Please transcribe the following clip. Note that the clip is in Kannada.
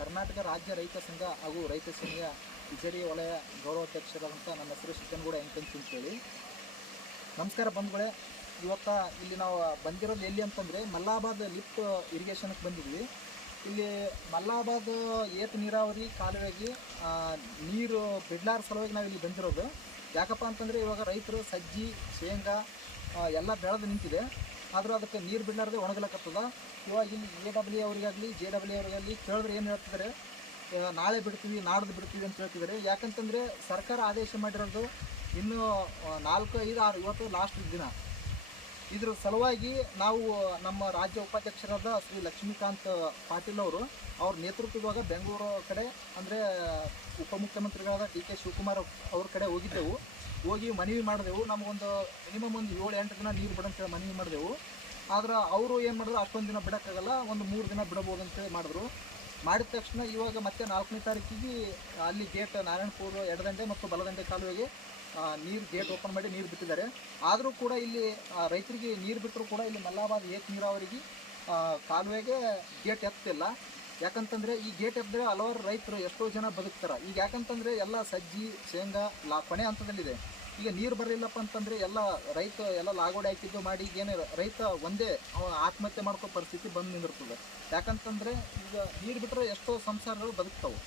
ಕರ್ನಾಟಕ ರಾಜ್ಯ ರೈತ ಸಂಘ ಹಾಗೂ ರೈತ ಸೇನೆಯ ಇಜರಿ ವಲಯ ಗೌರವಾಧ್ಯಕ್ಷರಾದಂಥ ನನ್ನ ಹೆಸರು ಶಿಕ್ಕನಗೌಡ ಎಂಕಂಚಿ ಅಂತೇಳಿ. ನಮಸ್ಕಾರ ಬಂಧುಗಳೇ. ಇವತ್ತು ಇಲ್ಲಿ ನಾವು ಬಂದಿರೋದು ಎಲ್ಲಿ ಅಂತಂದರೆ ಮಲ್ಲಾಬಾದ್ ಲಿಫ್ಟ್ ಇರಿಗೇಷನ್ಗೆ ಬಂದಿದ್ವಿ. ಇಲ್ಲಿ ಮಲ್ಲಾಬಾದ್ ಏತ ನೀರಾವರಿ ಕಾಲುವೆಗೆ ನೀರು ಬಿಡ್ಲಾರ ಸಲುವಾಗಿ ನಾವು ಇಲ್ಲಿ ಬಂದಿರೋದು. ಯಾಕಪ್ಪ ಅಂತಂದರೆ ಇವಾಗ ರೈತರು ಸಜ್ಜಿ ಶೇಂಗಾ ಎಲ್ಲ ಬೆಳೆದು ನಿಂತಿದೆ, ಆದರೂ ಅದಕ್ಕೆ ನೀರು ಬಿಡಲಾರ್ದೆ ಒಣಗಲಕ್ಕತ್ತದ. ಇವಾಗ ಇಲ್ಲಿ AW ಅವರಿಗಾಗಲಿ JW ಅವರಿಗಾಗಲಿ ಕೇಳಿದ್ರೆ ಏನು ಹೇಳ್ತಿದ್ದಾರೆ, ನಾಳೆ ಬಿಡ್ತೀವಿ ನಾಡ್ದು ಬಿಡ್ತೀವಿ ಅಂತ ಹೇಳ್ತಿದ್ದಾರೆ. ಯಾಕಂತಂದರೆ ಸರ್ಕಾರ ಆದೇಶ ಮಾಡಿರೋದು ಇನ್ನೂ 4, 5, 6 ಇವತ್ತು ಲಾಸ್ಟ್ ದಿನ. ಇದ್ರ ಸಲುವಾಗಿ ನಾವು ನಮ್ಮ ರಾಜ್ಯ ಉಪಾಧ್ಯಕ್ಷರಾದ ಶ್ರೀ ಲಕ್ಷ್ಮೀಕಾಂತ್ ಪಾಟೀಲ್ ಅವ್ರ ನೇತೃತ್ವದಾಗ ಬೆಂಗಳೂರು ಕಡೆ ಅಂದರೆ ಉಪಮುಖ್ಯಮಂತ್ರಿಗಳಾದ DK ಶಿವಕುಮಾರ್ ಅವ್ರ ಕಡೆ ಹೋಗಿದ್ದೆವು. ಹೋಗಿ ಮನವಿ ಮಾಡಿದೆವು. ನಮಗೊಂದು ಮಿನಿಮಮ್ ಒಂದು 7-8 ದಿನ ನೀರು ಬಿಡಂತೇಳಿ ಮನವಿ ಮಾಡಿದೆವು. ಆದ್ರೆ ಅವರು ಏನು ಮಾಡಿದ್ರು, ಅಷ್ಟೊಂದು ದಿನ ಬಿಡೋಕ್ಕಾಗಲ್ಲ, ಒಂದು 3 ದಿನ ಬಿಡಬಹುದು ಅಂತೇಳಿ ಮಾಡಿದ್ರು. ಮಾಡಿದ ತಕ್ಷಣ ಇವಾಗ ಮತ್ತೆ 4ನೇ ತಾರೀಕಿಗೆ ಅಲ್ಲಿ ಗೇಟ್ ನಾರಾಯಣಪುರ ಎಡದಂಡೆ ಮತ್ತು ಬಲದಂಡೆ ಕಾಲುವೆಗೆ ನೀರು ಗೇಟ್ ಓಪನ್ ಮಾಡಿ ನೀರು ಬಿಟ್ಟಿದ್ದಾರೆ. ಆದರೂ ಕೂಡ ಇಲ್ಲಿ ರೈತರಿಗೆ ನೀರು ಬಿಟ್ಟರು ಕೂಡ ಇಲ್ಲಿ ಮಲ್ಲಾಬಾದ್ ಏತ ನೀರಾವರಿಗೆ ಕಾಲುವೆಗೆ ಗೇಟ್ ಎತ್ತಿಲ್ಲ. ಯಾಕಂತಂದರೆ ಈ ಗೇಟ್ ಎತ್ತಿದ್ರೆ ಹಲವಾರು ರೈತರು ಎಷ್ಟೋ ಜನ ಬದುಕ್ತಾರೆ. ಈಗ ಯಾಕಂತಂದರೆ ಎಲ್ಲ ಸಜ್ಜಿ ಶೇಂಗಾ ಕೊನೆ ಹಂತದಲ್ಲಿದೆ. ಈಗ ನೀರು ಬರಲಿಲ್ಲಪ್ಪ ಅಂತಂದರೆ ಎಲ್ಲ ಲಾಗೋಡಿ ಹಾಕಿದ್ದು ಮಾಡಿ ಏನು ರೈತ ಒಂದೇ ಆತ್ಮಹತ್ಯೆ ಮಾಡ್ಕೋ ಪರಿಸ್ಥಿತಿ ಬಂದು ನಿಂದಿರ್ತದೆ. ಯಾಕಂತಂದರೆ ಈಗ ನೀರು ಬಿಟ್ಟರೆ ಎಷ್ಟೋ ಸಂಸಾರಗಳು ಬದುಕ್ತಾವೆ.